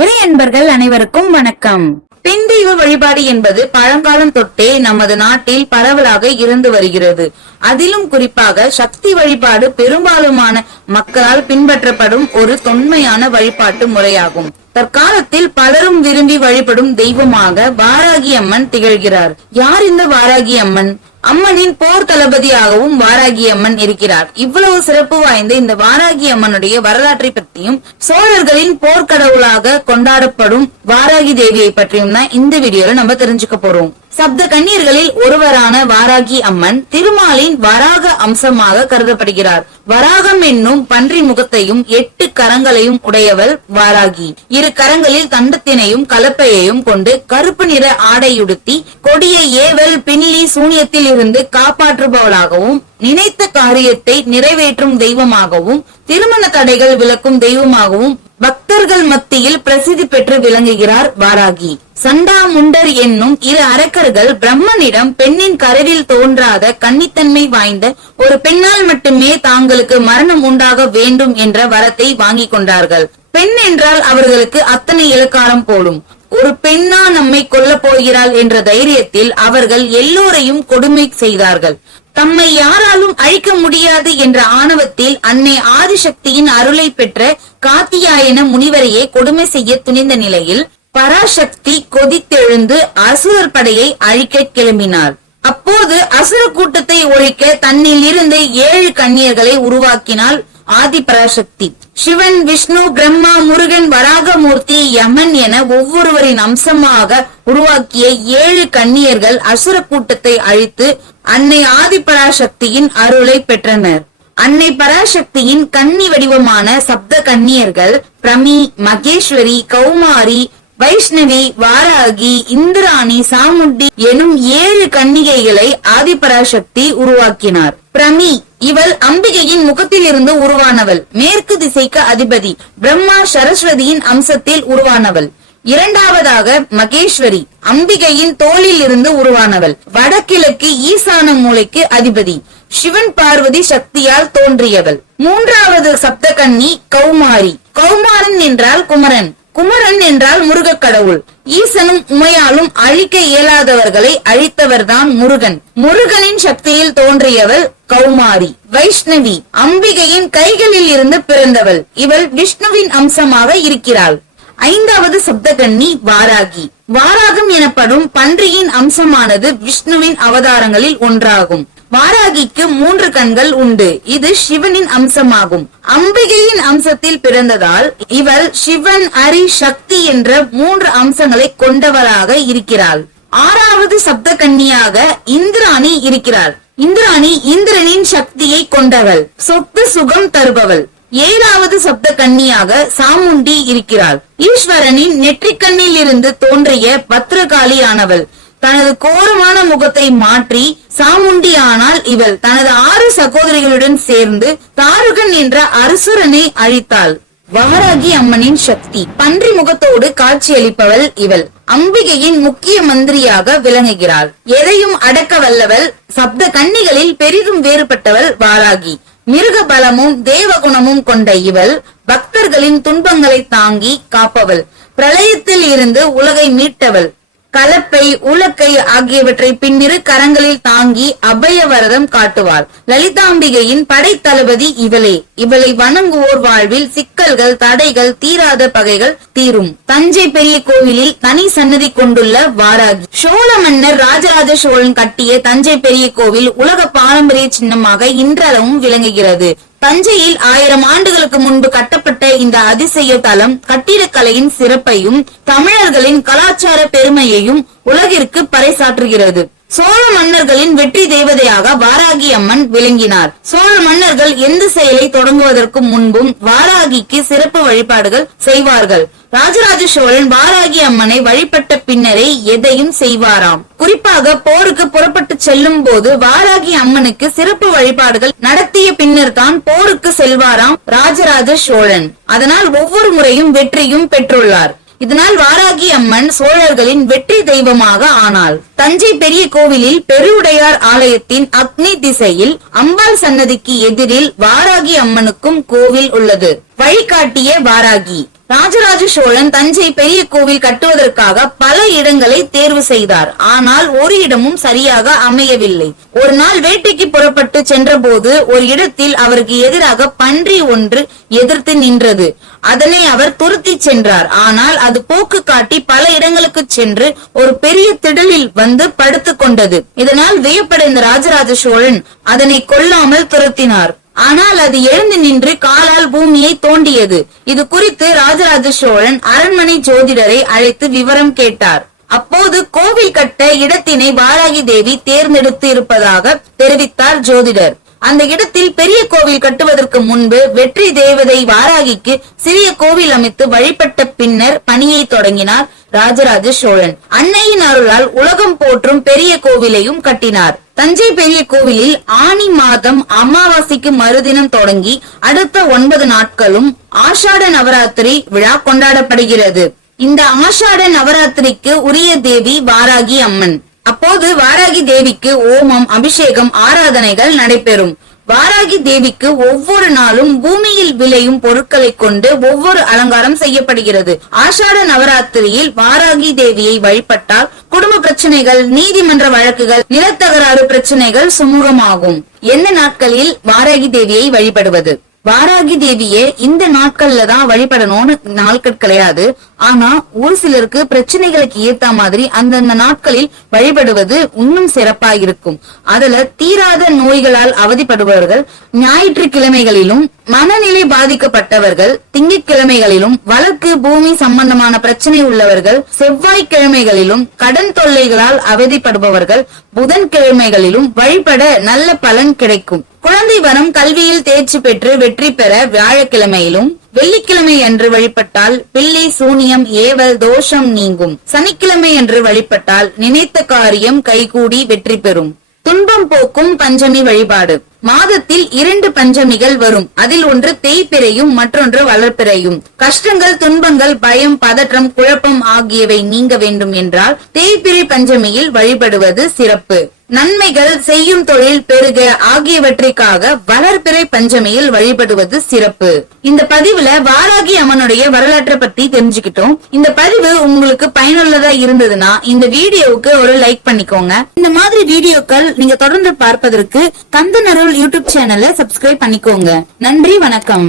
இறை அன்பர்கள் அனைவருக்கும் வணக்கம். பெண்தெய்வ வழிபாடு என்பது பழங்காலம் தொட்டே நமது நாட்டில் பரவலாக இருந்து வருகிறது. அதிலும் குறிப்பாக சக்தி வழிபாடு பெரும்பாலுமான மக்களால் பின்பற்றப்படும் ஒரு தொன்மையான வழிபாட்டு முறையாகும். தற்காலத்தில் பலரும் விரும்பி வழிபடும் தெய்வமாக வாராகி அம்மன் திகழ்கிறார். யார் இந்த வாராகி அம்மன்? அம்மனின் போர் தளபதியாகவும் வாராகி அம்மன் இருக்கிறார். இவ்வளவு சிறப்பு வாய்ந்த இந்த வாராகி அம்மனுடைய வரலாற்றை பற்றியும் சோழர்களின் போர்க்கடவுளாக கொண்டாடப்படும் வாராகி தேவியை பற்றியும் தான் இந்த வீடியோல நம்ம தெரிஞ்சுக்க போறோம். சப்த கண்ணீர்களில் ஒருவரான வாராகி அம்மன் திருமாலின் வராக அம்சமாக கருதப்படுகிறார். வராகம் என்னும் பன்றி முகத்தையும் எட்டு கரங்களையும் உடையவள் வாராகி. இரு கரங்களில் தண்டத்தினையும் கலப்பையையும் கொண்டு கருப்பு நிற ஆடையுடுத்தி கொடிய ஏவல் பின்னி சூனியத்தில் இருந்து காப்பாற்றுபவளாகவும் நினைத்த காரியத்தை நிறைவேற்றும் தெய்வமாகவும் திருமண தடைகள் விளக்கும் தெய்வமாகவும் பக்தர்கள் மத்தியில் பிரசித்தி பெற்று விளங்குகிறார் வாராகி. சண்டா முண்டர் என்னும் இரு அரக்கர்கள் பிரம்மனிடம் பெண்ணின் கருவில் தோன்றாத கன்னித்தன்மை வாய்ந்த ஒரு பெண்ணால் மட்டுமே தாங்களுக்கு மரணம் உண்டாக வேண்டும் என்ற வரத்தை வாங்கிக் கொண்டார்கள். பெண் என்றால் அவர்களுக்கு அத்தனை இலக்காரம் போலும். ஒரு பெண்ணா நம்மை கொல்ல போகிறாள் என்ற தைரியத்தில் அவர்கள் எல்லோரையும் கொடுமை செய்தார்கள். தம்மை யாராலும் அழிக்க முடியாது என்ற ஆணவத்தில் அன்னை ஆதிசக்தியின் அருளை பெற்ற காத்தியாயன முனிவரையே கொடுமை செய்ய துணிந்த நிலையில் பராசக்தி கொதித்தெழுந்து அசுரர் படையை அழிக்க கிளம்பினார். அப்போது அசுர கூட்டத்தை ஒழிக்க தன்னில் இருந்து ஏழு கண்ணியர்களை உருவாக்கினாள் ஆதி பராசக்தி. சிவன் விஷ்ணு பிரம்மா முருகன் வராகமூர்த்தி யமன் என ஒவ்வொருவரின் அம்சமாக உருவாக்கிய ஏழு கண்ணியர்கள் அசுர கூட்டத்தை அழித்து அன்னை ஆதி பராசக்தியின் அருளை பெற்றனர். அன்னை பராசக்தியின் கன்னி வடிவமான சப்த கன்னியர்கள் பிரமி மகேஸ்வரி கௌமாரி வைஷ்ணவி வாராகி இந்திராணி சாமுண்டி எனும் ஏழு கன்னிகைகளை ஆதிபராசக்தி உருவாக்கினார். பிரமி இவள் அம்பிகையின் முகத்திலிருந்து உருவானவள். மேற்கு திசைக்கு அதிபதி. பிரம்மா சரஸ்வதியின் அம்சத்தில் உருவானவள். இரண்டாவதாக மகேஸ்வரி அம்பிகையின் தோளில் இருந்து உருவானவள். வடகிழக்கு ஈசான மூளைக்கு அதிபதி சிவன் பார்வதி சக்தியால் தோன்றியவள். மூன்றாவது சப்தகன்னி கௌமாரி. கௌமாரன் என்றால் குமரன். குமரன் என்றால் முருகக் கடவுள். ஈசனும் உமையாலும் அழிக்க இயலாதவர்களை அழித்தவர்தான் முருகன். முருகனின் சக்தியில் தோன்றியவள் கௌமாரி. வைஷ்ணவி அம்பிகையின் கைகளில் இருந்து பிறந்தவள். இவள் விஷ்ணுவின் அம்சமாக இருக்கிறாள். ஐந்தாவது சப்தகன்னி வாராகி. வாராகம் எனப்படும் பன்றியின் அம்சமானது விஷ்ணுவின் அவதாரங்களில் ஒன்றாகும். வாராகிக்கு மூன்று கண்கள் உண்டு. இது சிவனின் அம்சமாகும். அம்பிகையின் அம்சத்தில் பிறந்ததால் இவள் சிவன் அரி சக்தி என்ற மூன்று அம்சங்களை கொண்டவராக இருக்கிறாள். ஆறாவது சப்த கன்னியாக இந்திராணி இருக்கிறாள். இந்திராணி இந்திரனின் சக்தியை கொண்டவள். சொத்து சுகம் தருபவள். ஏழாவது சப்த கன்னியாக சாமுண்டி இருக்கிறாள். ஈஸ்வரனின் நெற்றிக்கண்ணில் இருந்து தோன்றிய பத்ரகாளி ஆனவள் தனது கோரமான முகத்தை மாற்றி சாமுண்டி ஆனால் இவள் தனது ஆறு சகோதரிகளுடன் சேர்ந்து தாருகன் என்ற அரசுரனை அழித்தாள். வாராகி அம்மனின் சக்தி. பன்றி முகத்தோடு காட்சியளிப்பவள் இவள். அம்பிகையின் முக்கிய மந்திரியாக விளங்குகிறாள். எதையும் அடக்க வல்லவள் சப்த கன்னிகளில் பெரிதும் வேறுபட்டவள் வாராகி. மிருக பலமும் தேவகுணமும் கொண்ட இவள் பக்தர்களின் துன்பங்களை தாங்கி காப்பவள். பிரளயத்தில் இருந்து உலகை மீட்டவள். கலப்பை உலக்கை ஆகியவற்றை பின்னிரு கரங்களில் தாங்கி அபயவரதம் காட்டுவாள். லலிதாம்பிகையின் படைத்தளபதி இவளே. இவளை வணங்குவோர் வாழ்வில் சிக்கல்கள் தடைகள் தீராத பகைகள் தீரும். தஞ்சை பெரிய கோவிலில் தனி சன்னதி கொண்டுள்ள வாராகி. சோழ மன்னர் ராஜராஜ சோழன் கட்டிய தஞ்சை பெரிய கோவில் உலக பாரம்பரிய சின்னமாக இன்றளவும் விளங்குகிறது. தஞ்சையில் ஆயிரம் ஆண்டுகளுக்கு முன்பு கட்டப்பட்ட இந்த அதிசய தலம் கட்டிடக்கலையின் சிறப்பையும் தமிழர்களின் கலாச்சார பெருமையையும் உலகிற்கு பறைசாற்றுகிறது. சோழ மன்னர்களின் வெற்றி தேவதையாக வாராகி அம்மன் விளங்கினார். சோழ மன்னர்கள் எந்த செயலை தொடங்குவதற்கு முன்பும் வாராகிக்கு சிறப்பு வழிபாடுகள் செய்வார்கள். ராஜராஜ சோழன் வாராகி அம்மனை வழிபட்ட பின்னரே எதையும் செய்வாராம். குறிப்பாக போருக்கு புறப்பட்டு செல்லும் போது வாராகி அம்மனுக்கு சிறப்பு வழிபாடுகள் நடத்திய பின்னர் தான் போருக்கு செல்வாராம் ராஜராஜ சோழன். அதனால் ஒவ்வொரு முறையும் வெற்றியும் பெற்றுள்ளார். இதனால் வாராகி அம்மன் சோழர்களின் வெற்றி தெய்வமாக ஆனாள். தஞ்சை பெரிய கோவிலில் பெருவுடையார் ஆலயத்தின் அக்னி திசையில் அம்பாள் சன்னதிக்கு எதிரில் வாராகி அம்மனுக்கும் கோவில் உள்ளது. வழிகாட்டிய வாராகி. ராஜராஜ சோழன் தஞ்சை பெரிய கோவில் கட்டுவதற்காக பல இடங்களை தேர்வு செய்தார். ஆனால் ஒரு இடமும் சரியாக அமையவில்லை. ஒரு நாள் வேட்டைக்கு புறப்பட்டு சென்றபோது ஒரு இடத்தில் அவருக்கு எதிராக பன்றி ஒன்று எதிர்த்து நின்றது. அதனை அவர் துரத்தி சென்றார். ஆனால் அது போக்கு காட்டி பல இடங்களுக்கு சென்று ஒரு பெரிய திடலில் வந்து படுத்துக் கொண்டது. இதனால் வியப்படைந்த ராஜராஜ சோழன் அதனை கொல்லாமல் துரத்தினார். ஆனால் அது எழுந்து நின்று காலால் பூமியை தோண்டியது. இது குறித்து ராஜராஜ சோழன் அரண்மனை ஜோதிடரை அழைத்து விவரம் கேட்டார். அப்போது கோவில் கட்ட இடத்தினை வாராகி தேவி தேர்ந்தெடுத்து இருப்பதாக தெரிவித்தார் ஜோதிடர். அந்த இடத்தில் பெரிய கோவில் கட்டுவதற்கு முன்பு வெற்றி தேவதை வாராகிக்கு சிறிய கோவில் அமைத்து வழிபட்ட பின்னர் பணியை தொடங்கினார் ராஜராஜ சோழன். அன்னையின் அருளால் உலகம் போற்றும் பெரிய கோவிலையும் கட்டினார். தஞ்சை பெரிய கோவிலில் ஆனி மாதம் அமாவாசைக்கு மறுதினம் தொடங்கி அடுத்த ஒன்பது நாட்களும் ஆஷாட நவராத்திரி விழா கொண்டாடப்படுகிறது. இந்த ஆஷாட நவராத்திரிக்கு உரிய தேவி வாராகி அம்மன். அப்போது வாராகி தேவிக்கு ஓமம் அபிஷேகம் ஆராதனைகள் நடைபெறும். வாராகி தேவிக்கு ஒவ்வொரு நாளும் பூமியில் விளையும் பொருட்களை கொண்டு ஒவ்வொரு அலங்காரம் செய்யப்படுகிறது. ஆஷாட நவராத்திரியில் வாராகி தேவியை வழிபட்டால் குடும்ப பிரச்சனைகள் நீதிமன்ற வழக்குகள் நிலத்தகராறு பிரச்சனைகள் சுமூகமாகும். எந்த நாட்களில் வாராகி தேவியை வழிபடுவது? வாராகி தேவியே இந்த நாட்கள்ல தான் வழிபடணும்னு நாட்கள் கிடையாது. ஆனா ஒரு சிலருக்கு பிரச்சனைகளுக்கு ஏத்த மாதிரி அந்தந்த நாட்களில் வழிபடுவது இன்னும் சிறப்பா இருக்கும். அதுல தீராத நோய்களால் அவதிப்படுபவர்கள் ஞாயிற்றுக்கிழமைகளிலும் மனநிலை பாதிக்கப்பட்டவர்கள் திங்கட்கிழமைகளிலும் வழக்கு பூமி சம்பந்தமான பிரச்சனை உள்ளவர்கள் செவ்வாய்க்கிழமைகளிலும் கடன் தொல்லைகளால் அவதிப்படுபவர்கள் புதன்கிழமைகளிலும் வழிபட நல்ல பலன் கிடைக்கும். குழந்தை வரம் கல்வியில் தேர்ச்சி பெற்று வெற்றி பெற வியாழக்கிழமையிலும் வெள்ளிக்கிழமை அன்று வழிபட்டால் பில்லி சூனியம் ஏவல் தோஷம் நீங்கும். சனிக்கிழமை அன்று வழிபட்டால் நினைத்த காரியம் கைகூடி வெற்றி பெறும். துன்பம் போக்கும் பஞ்சமி வழிபாடு. மாதத்தில் இரண்டு பஞ்சமிகள் வரும். அதில் ஒன்று தேய்பிறையும் மற்றொன்று வளர்ப்பிறையும் கஷ்டங்கள் துன்பங்கள் பயம் பதற்றம் குழப்பம் ஆகியவை நீங்க வேண்டும் என்றால் தேய்பிறை பஞ்சமியில் வழிபடுவது சிறப்பு. நன்மைகள் செய்யும் தொழில் பெருக ஆகியவற்றிற்காக வளர்பிறை பஞ்சமியில் வழிபடுவது சிறப்பு. இந்த பதிவுல வாராகி அம்மனுடைய வரலாற்றை பத்தி தெரிஞ்சுக்கிட்டோம். இந்த பதிவு உங்களுக்கு பயனுள்ளதா இருந்ததுன்னா இந்த வீடியோவுக்கு ஒரு லைக் பண்ணிக்கோங்க. இந்த மாதிரி வீடியோக்கள் நீங்க தொடர்ந்து பார்ப்பதற்கு கந்தனருள் யூடியூப் சேனலை சப்ஸ்கிரைப் பண்ணிக்கோங்க. நன்றி வணக்கம்.